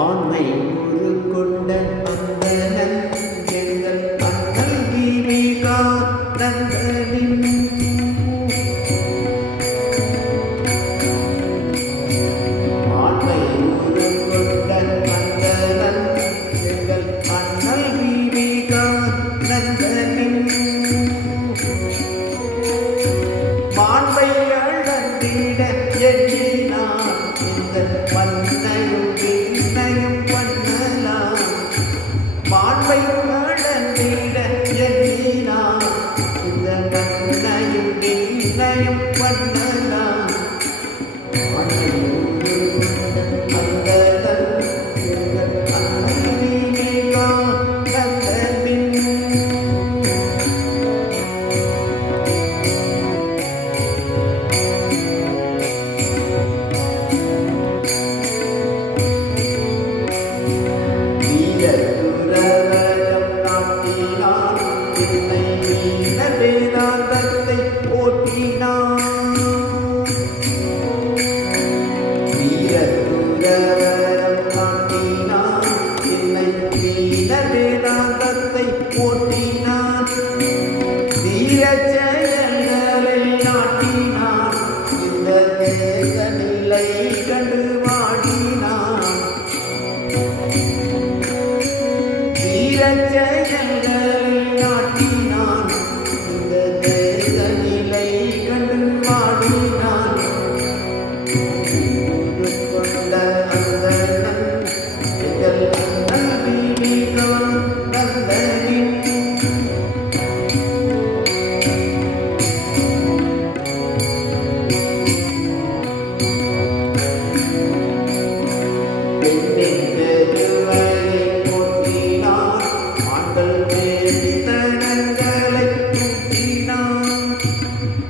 ஆண்மை ஒரு கொண்ட இல்லை எனவே நான் தத்தை போட்டினான் வேதாந்தத்தை போட்டினான் தீரச்சயனரை நாட்டினான் இந்த தேச நிலை கண்டு வாடினான்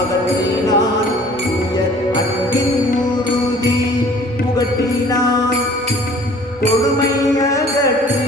அகற்றினான் அன்பின் உறுதி புகட்டினான். கொடுமை அகற்றி